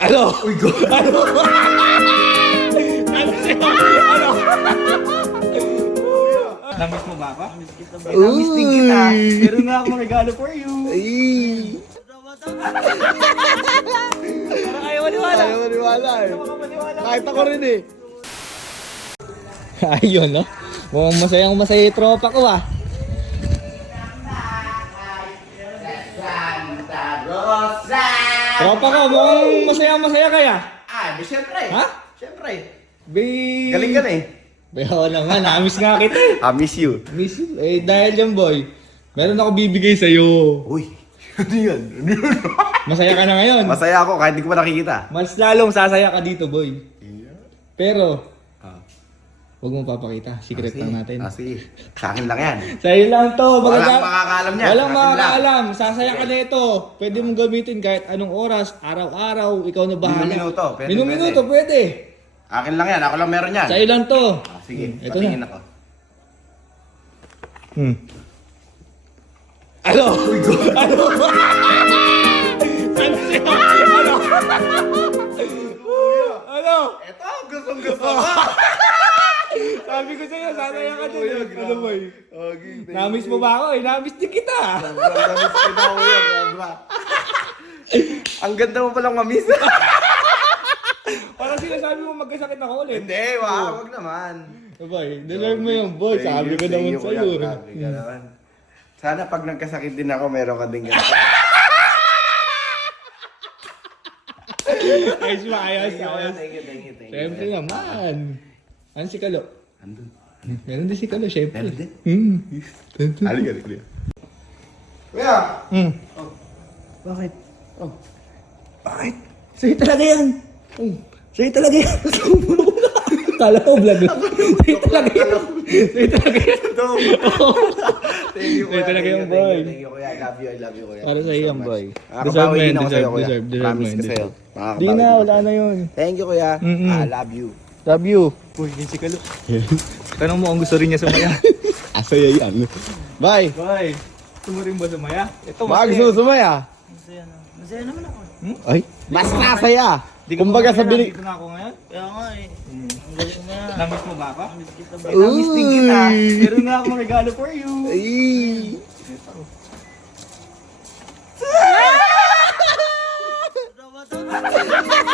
Ano? Uy, go. Ano? Ano siya? Ano? Namiss mo ba ako? Namiss din kita. Meron nga akong regalo for you. Ay! Parang ayaw maniwala. Ayaw maniwala eh. Ayaw makapaniwala. Kahit ako rin eh. Ayun, no? Mukhang masaya yung tropa ko, ah. Tropa ko, mukhang masaya kaya. Ah, siyempre. Ha? Siyempre. Galing ka na eh. Bayaw naman, na-miss nga kita. I miss you. Miss you. Eh, dahil dyan, boy. Meron ako bibigay sa'yo. Uy, ano yan? Masaya ka na ngayon. Masaya ako kahit di ko pa nakikita. Mas lalong sasaya ka dito, boy. Pero, huwag mo papakita. Secret lang natin. Sige. Sa akin lang yan. Sa'yo lang to. Walang makakaalam niyan. Walang Sa akin lang. makakaalam. Sasaya ka na ito. Pwede mong gamitin kahit anong oras, araw-araw. Ikaw na bahala. Minuto-minuto. Pwede, Minuto, pwede. Akin lang yan. Ako lang meron yan. Sa'yo lang to. Sige, Ito patingin na. ako. Ano? Uy, go. Ano? Ano siya? Ano? Ano? Ito, gustong-gusto ko. Sabi ko sa'yo, sasaya ka din. Ano, boy? Okay, Namiss mo ba ako eh? Namiss din kita. Namiss ko na ako yan. Sobra. Ang ganda mo palang mamiss. Parang sinasabi mo magkasakit ako ulit. Hindi, wag naman. Boy, deserve mo yung boy. Sabi ko naman sa'yo. Grabe ka naman. Sana pag nagkasakit din ako, meron ka din ganito. Ayos ba? Ayos. Thank you. Siyempre naman. Ano si Kalo? Andun. Meron din si Kalo, siyempre. Meron din? Halika. Kuya! Bakit? Bakit? Sa'yo talaga yan. Sa'yo talaga yan. Kala ko vlog. Sa'yo talaga yan. Sa'yo talaga yan. Thank you, Sa'yo talaga yung boy. Thank you, kuya. I love you, kuya. Para sa'yo yan, boy. Makakabawi din ako sa'yo, kuya. Deserve Promise mo ko yan, sa'yo. deserve. Di na, wala na yun. Thank you, kuya. Mm-mm. I love you. Love you. Uy, yun si Kalo. Tanong mo kung gusto rin niya sumaya. Asaya yan. Bye! Boy, gusto mo rin ba sumaya? Ito, Baka gusto mo sumaya? Masaya naman ako. Ay, mas nasaya. Kumbaga sa bilig. Dito na ako ngayon. Kaya nga eh. Ang galing na. Namiss mo ba ako? Miss kita ba? Namiss din kita. Meron nga akong regalo for you. Ay!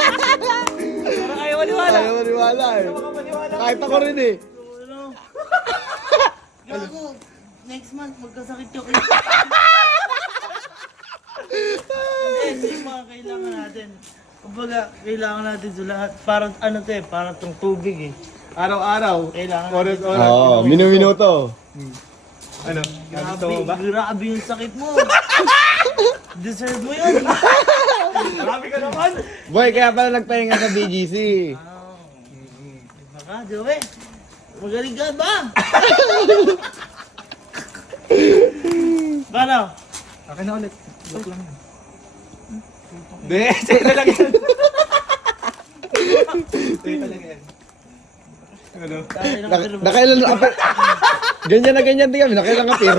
Parang ayaw maniwala. Ayaw maniwala eh. Ayaw makapaniwala. Kahit ako rin eh. Ano? Gago. Next month, magkasakit yung Hindi mga kailangan natin. Kumbaga, kailangan natin sa lahat. Parang ano to eh, parang tong tubig eh. Araw-araw. Kailangan Oras-oras. Oo, minuminuto. Ano? Gusto mo ba? Grabe yung sakit mo. Deserve mo yun. Grabe ka naman. Boy, kaya pala nagpahinga sa BGC. Baka, Joey. Magaling ka ba? Paano? Akin na ulit. Lock lang yan. Hindi, sa'yo talaga yan. Sa'yo talaga yan. Ano? Tayo ng Nakailan na apir. Ganyan na ganyan din kami, nakailan apir.